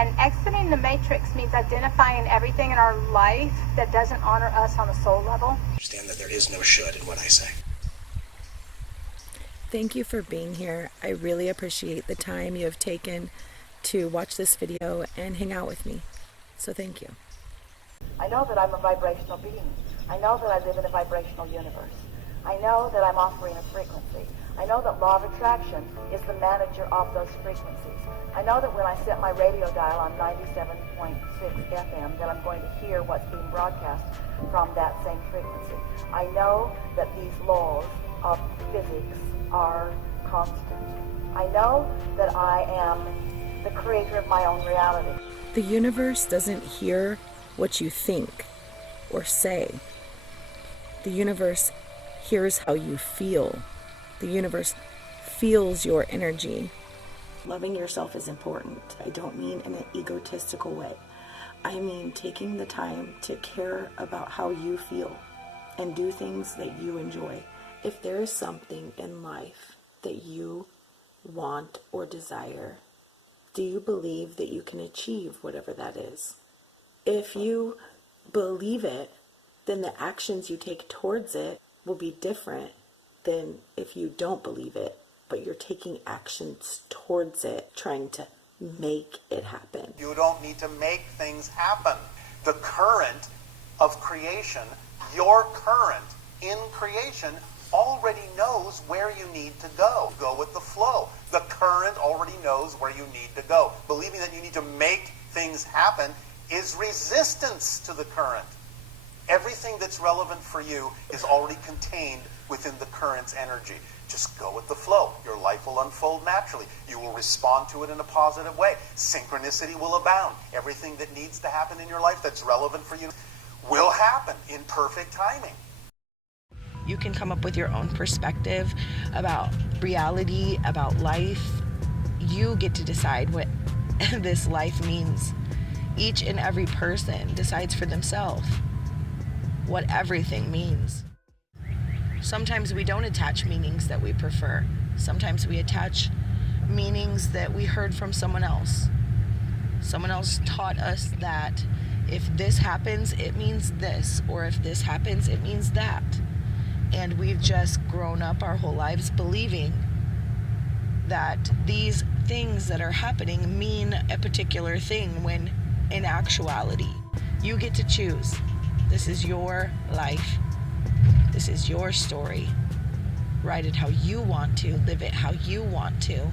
And exiting the matrix means identifying everything in our life that doesn't honor us on a soul level. Understand that there is no should in what I say. Thank you for being here. I really appreciate the time you have taken to watch this video and hang out with me. So thank you. I know that I'm a vibrational being. I know that I live in a vibrational universe. I know that I'm offering a frequency. I know that law of attraction is the manager of those frequencies. I know that when I set my radio dial on 97.6 FM that I'm going to hear what's being broadcast from that same frequency. I know that these laws of physics are constant. I know that I am the creator of my own reality. The universe doesn't hear what you think or say. The universe hears how you feel. The universe feels your energy. Loving yourself is important. I don't mean in an egotistical way. I mean taking the time to care about how you feel and do things that you enjoy. If there is something in life that you want or desire, do you believe that you can achieve whatever that is? If you believe it, then the actions you take towards it will be different than if you don't believe it, but you're taking actions towards it, trying to make it happen. You don't need to make things happen. The current of creation, your current in creation, already knows where you need to go. Go with the flow. The current already knows where you need to go. Believing that you need to make things happen is resistance to the current. Everything that's relevant for you is already contained within the current's energy. Just go with the flow. Your life will unfold naturally. You will respond to it in a positive way. Synchronicity will abound. Everything that needs to happen in your life that's relevant for you will happen in perfect timing. You can come up with your own perspective about reality, about life. You get to decide what this life means. Each and every person decides for themselves what everything means. Sometimes we don't attach meanings that we prefer. Sometimes we attach meanings that we heard from someone else. Someone else taught us that if this happens, it means this, or if this happens, it means that. And we've just grown up our whole lives believing that these things that are happening mean a particular thing, when in actuality, you get to choose. This is your life. This is your story. Write it how you want to, live it how you want to.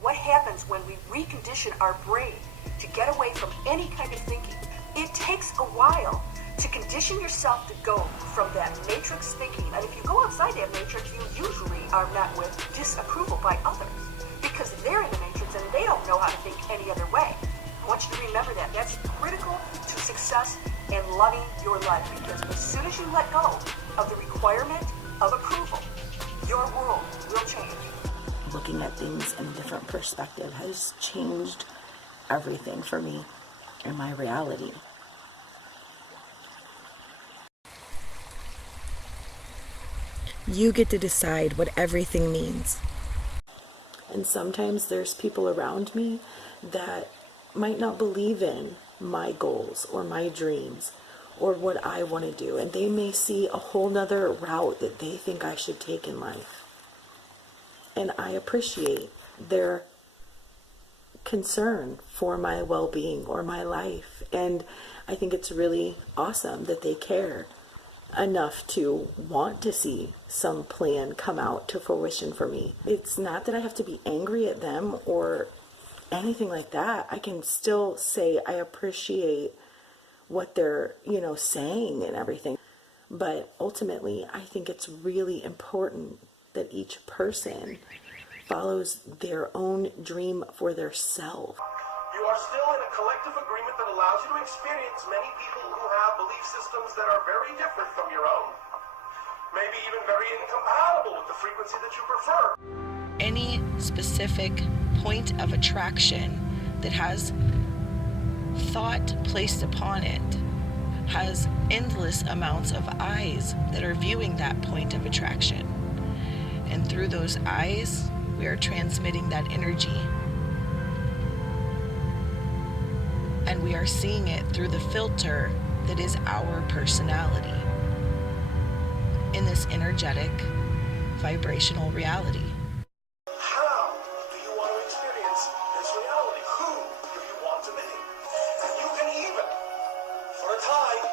What happens when we recondition our brain to get away from any kind of thinking? It takes a while to condition yourself to go from that matrix thinking. And if you go outside that matrix, you usually are met with disapproval by others because they're in the matrix and they don't know how to think any other way. I want you to remember that. That's critical to success and loving your life, because as soon as you let go of the requirement of approval, your world will change. Looking at things in a different perspective has changed everything for me and my reality. You get to decide what everything means. And sometimes there's people around me that might not believe in my goals or my dreams or what I want to do, and they may see a whole nother route that they think I should take in life. And I appreciate their concern for my well-being or my life, and I think it's really awesome that they care enough to want to see some plan come out to fruition for me. It's not that I have to be angry at them or anything like that. I can still say I appreciate what they're, saying and everything. But ultimately, I think it's really important that each person follows their own dream for their self. You are still in a collective agreement that allows you to experience many people who have belief systems that are very different from your own. Maybe even very incompatible with the frequency that you prefer. Any specific point of attraction that has thought placed upon it has endless amounts of eyes that are viewing that point of attraction. And through those eyes, we are transmitting that energy. and we are seeing it through the filter that is our personality in this energetic, vibrational reality. How do you want to experience this reality? Who do you want to be? And you can even, for a time,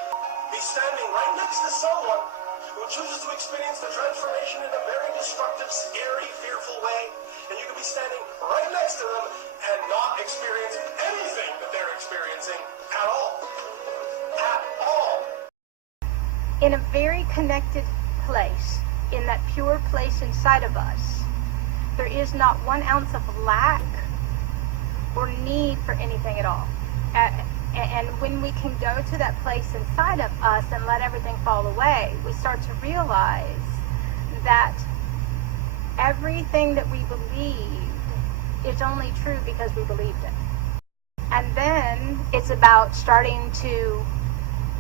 be standing right next to someone who chooses to experience the transformation in a very destructive, scary, fearful way. And you can be standing right next to them and not experience anything that they're experiencing at all. At all. In a very connected place, in that pure place inside of us, there is not 1 ounce of lack or need for anything at all. And when we can go to that place inside of us and let everything fall away, we start to realize that everything that we believed is only true because we believed it. And then it's about starting to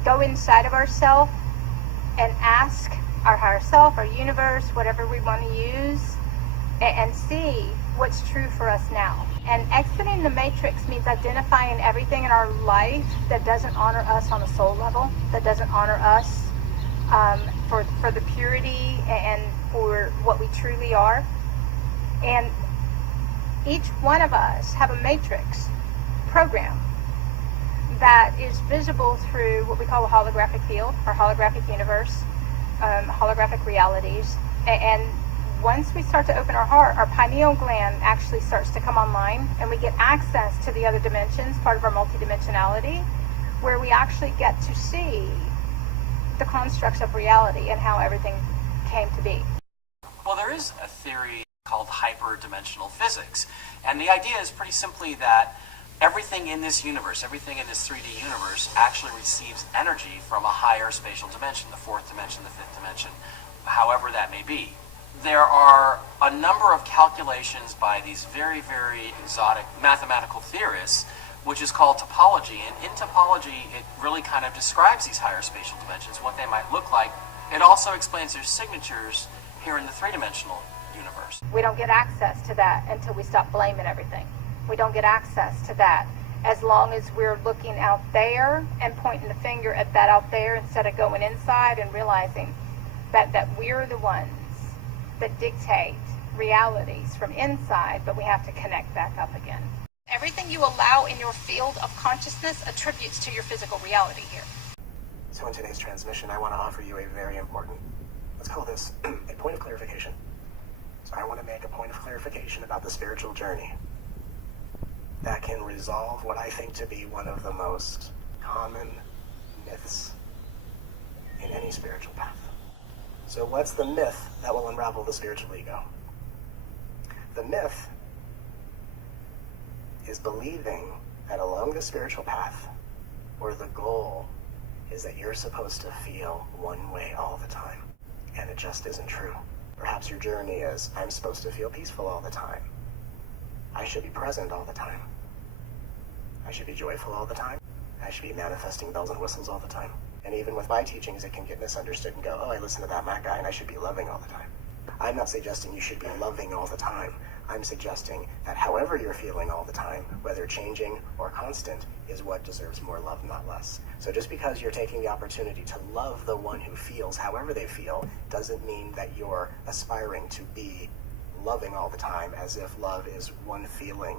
go inside of ourselves and ask our higher self, our universe, whatever we want to use, and see what's true for us now. And exiting the matrix means identifying everything in our life that doesn't honor us on a soul level, that doesn't honor us for the purity and for what we truly are. And each one of us have a matrix program that is visible through what we call a holographic field, or holographic universe, holographic realities. And once we start to open our heart, our pineal gland actually starts to come online, and we get access to the other dimensions, part of our multidimensionality, where we actually get to see the constructs of reality and how everything came to be. Well, there is a theory called hyperdimensional physics, and the idea is pretty simply that everything in this universe, everything in this 3D universe actually receives energy from a higher spatial dimension, the 4th dimension, the 5th dimension, however that may be. There are a number of calculations by these very, very exotic mathematical theorists, which is called topology. And in topology, it really kind of describes these higher spatial dimensions, what they might look like. It also explains their signatures here in the 3-dimensional universe. We don't get access to that until we stop blaming everything. We don't get access to that as long as we're looking out there and pointing the finger at that out there instead of going inside and realizing that we're the ones that dictate realities from inside, but we have to connect back up again. Everything you allow in your field of consciousness attributes to your physical reality here. So in today's transmission, I want to offer you a very important, let's call this a point of clarification. So I want to make a point of clarification about the spiritual journey that can resolve what I think to be one of the most common myths in any spiritual path. So what's the myth that will unravel the spiritual ego? The myth is believing that along the spiritual path, or the goal, is that you're supposed to feel one way all the time. And it just isn't true. Perhaps your journey is, I'm supposed to feel peaceful all the time. I should be present all the time. I should be joyful all the time. I should be manifesting bells and whistles all the time. And even with my teachings, it can get misunderstood and go, oh, I listen to that Matt guy and I should be loving all the time. I'm not suggesting you should be loving all the time. I'm suggesting that however you're feeling all the time, whether changing or constant, is what deserves more love, not less. So just because you're taking the opportunity to love the one who feels however they feel, doesn't mean that you're aspiring to be loving all the time as if love is one feeling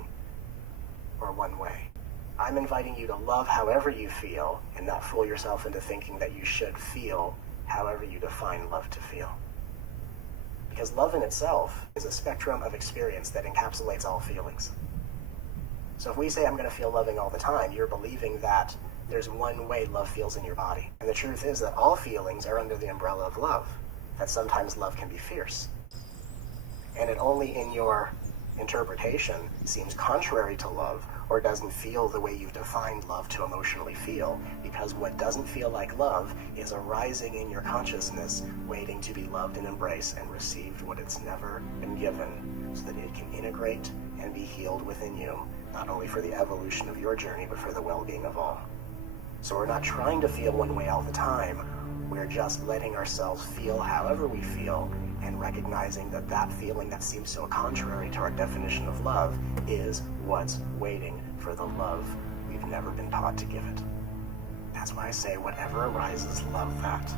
or one way. I'm inviting you to love however you feel and not fool yourself into thinking that you should feel however you define love to feel. Because love in itself is a spectrum of experience that encapsulates all feelings. So if we say I'm going to feel loving all the time, you're believing that there's one way love feels in your body. And the truth is that all feelings are under the umbrella of love, that sometimes love can be fierce. And it only in your interpretation seems contrary to love or doesn't feel the way you've defined love to emotionally feel, because what doesn't feel like love is arising in your consciousness, waiting to be loved and embraced and received what it's never been given, so that it can integrate and be healed within you, not only for the evolution of your journey, but for the well-being of all. So we're not trying to feel one way all the time, we're just letting ourselves feel however we feel, and recognizing that that feeling that seems so contrary to our definition of love is what's waiting for the love We've never been taught to give it. That's why I say whatever arises, love that.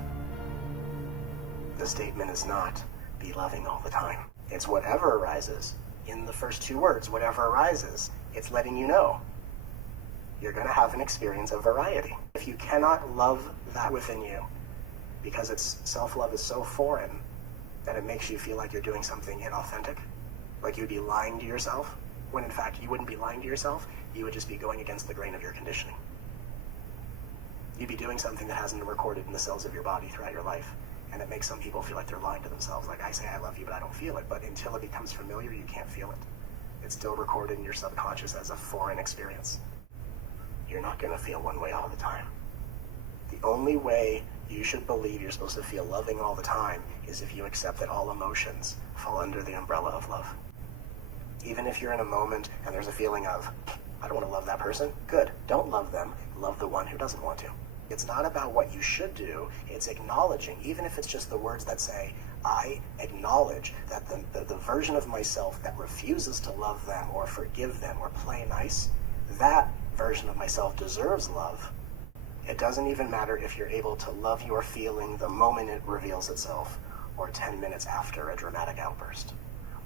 The statement is not, be loving all the time. It's whatever arises. In the first two words, whatever arises, it's letting you know you're going to have an experience of variety. If you cannot love that within you, because it's self-love is so foreign that it makes you feel like you're doing something inauthentic, like you'd be lying to yourself, when in fact you wouldn't be lying to yourself, you would just be going against the grain of your conditioning. You'd be doing something that hasn't been recorded in the cells of your body throughout your life, and it makes some people feel like they're lying to themselves, like I say I love you but I don't feel it, but until it becomes familiar you can't feel it. It's still recorded in your subconscious as a foreign experience. You're not going to feel one way all the time. The only way you should believe you're supposed to feel loving all the time is if you accept that all emotions fall under the umbrella of love. Even if you're in a moment and there's a feeling of, I don't want to love that person, good, don't love them, love the one who doesn't want to. It's not about what you should do, it's acknowledging, even if it's just the words that say, I acknowledge that the version of myself that refuses to love them or forgive them or play nice, that version of myself deserves love. It doesn't even matter if you're able to love your feeling the moment it reveals itself, or 10 minutes after a dramatic outburst,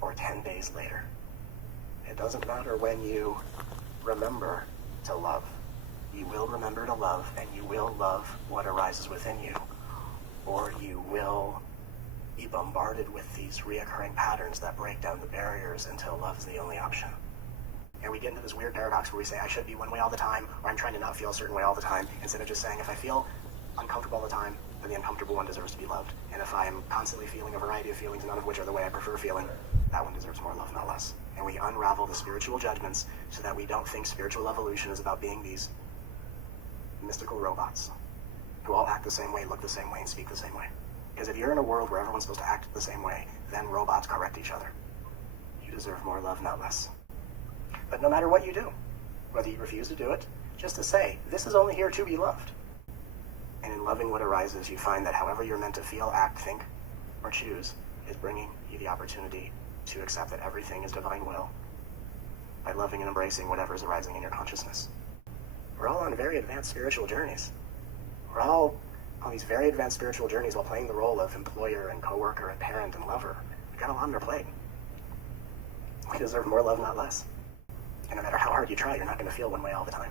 or 10 days later. It doesn't matter when you remember to love. You will remember to love, and you will love what arises within you, or you will be bombarded with these reoccurring patterns that break down the barriers until love is the only option. And we get into this weird paradox where we say, I should be one way all the time, or I'm trying to not feel a certain way all the time, instead of just saying, if I feel uncomfortable all the time, then the uncomfortable one deserves to be loved. And if I'm constantly feeling a variety of feelings, none of which are the way I prefer feeling, that one deserves more love, not less. And we unravel the spiritual judgments so that we don't think spiritual evolution is about being these mystical robots who all act the same way, look the same way, and speak the same way. Because if you're in a world where everyone's supposed to act the same way, then robots correct each other. You deserve more love, not less. But no matter what you do, whether you refuse to do it, just to say, this is only here to be loved. And in loving what arises, you find that however you're meant to feel, act, think, or choose is bringing you the opportunity to accept that everything is divine will by loving and embracing whatever is arising in your consciousness. We're all on very advanced spiritual journeys. We're all on these very advanced spiritual journeys while playing the role of employer and coworker and parent and lover. We've got a lot on our plate. We deserve more love, not less. And no matter how hard you try, you're not going to feel one way all the time.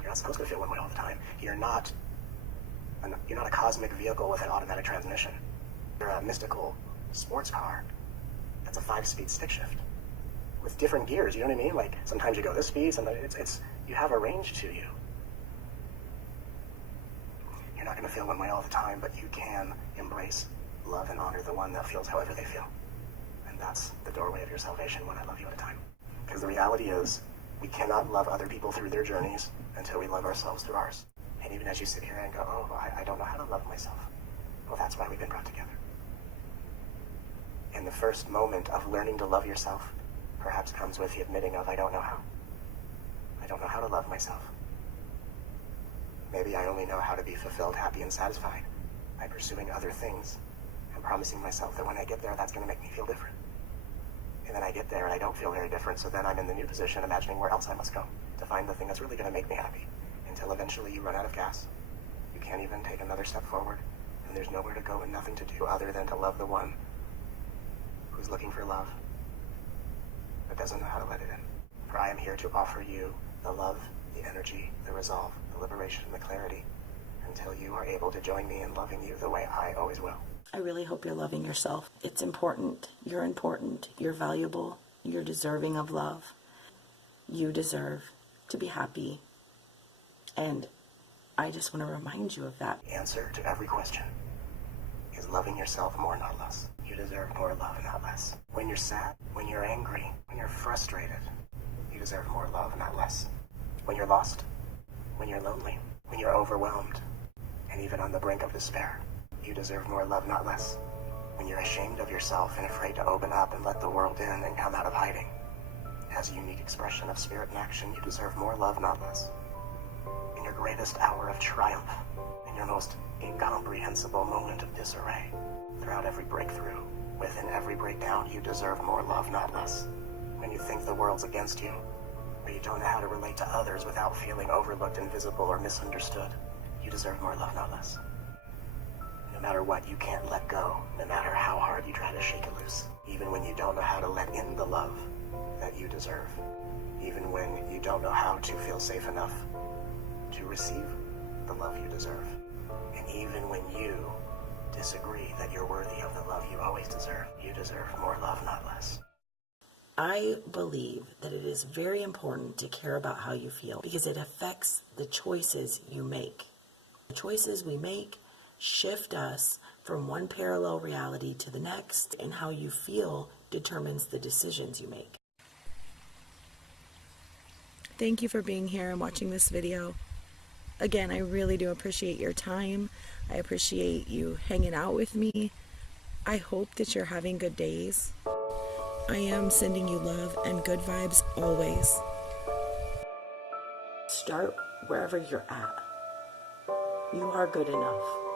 You're not supposed to feel one way all the time. You're not a cosmic vehicle with an automatic transmission. You're a mystical sports car that's a 5-speed stick shift with different gears. You know what I mean? Like sometimes you go this speed, sometimes it's you have a range to you. You're not going to feel one way all the time, but you can embrace, love, and honor the one that feels however they feel. And that's the doorway of your salvation, one I love you at a time. Because the reality is, we cannot love other people through their journeys until we love ourselves through ours. And even as you sit here and go, oh, I don't know how to love myself. Well, that's why we've been brought together. And the first moment of learning to love yourself perhaps comes with the admitting of, I don't know how. I don't know how to love myself. Maybe I only know how to be fulfilled, happy, and satisfied by pursuing other things and promising myself that when I get there, that's going to make me feel different. And then I get there and I don't feel very different, so then I'm in the new position imagining where else I must go to find the thing that's really going to make me happy, until eventually you run out of gas. You can't even take another step forward, and there's nowhere to go and nothing to do other than to love the one who's looking for love, but doesn't know how to let it in. For I am here to offer you the love, the energy, the resolve, the liberation, and the clarity, until you are able to join me in loving you the way I always will. I really hope you're loving yourself. It's important. You're valuable. You're deserving of love. You deserve to be happy. And I just want to remind you of that. The answer to every question is loving yourself more, not less. You deserve more love, not less. When you're sad, when you're angry, when you're frustrated, you deserve more love, not less. When you're lost, when you're lonely, when you're overwhelmed, and even on the brink of despair, you deserve more love, not less. When you're ashamed of yourself and afraid to open up and let the world in and come out of hiding, as a unique expression of spirit in action, you deserve more love, not less. In your greatest hour of triumph, in your most incomprehensible moment of disarray, throughout every breakthrough, within every breakdown, you deserve more love, not less. When you think the world's against you, or you don't know how to relate to others without feeling overlooked, invisible, or misunderstood, you deserve more love, not less. No matter what, you can't let go, no matter how hard you try to shake it loose. Even when you don't know how to let in the love that you deserve. Even when you don't know how to feel safe enough to receive the love you deserve. And even when you disagree that you're worthy of the love you always deserve, you deserve more love, not less. I believe that it is very important to care about how you feel because it affects the choices you make. The choices we make shift us from one parallel reality to the next, and how you feel determines the decisions you make. Thank you for being here and watching this video. Again, I really do appreciate your time. I appreciate you hanging out with me. I hope that you're having good days. I am sending you love and good vibes always. Start wherever you're at. You are good enough.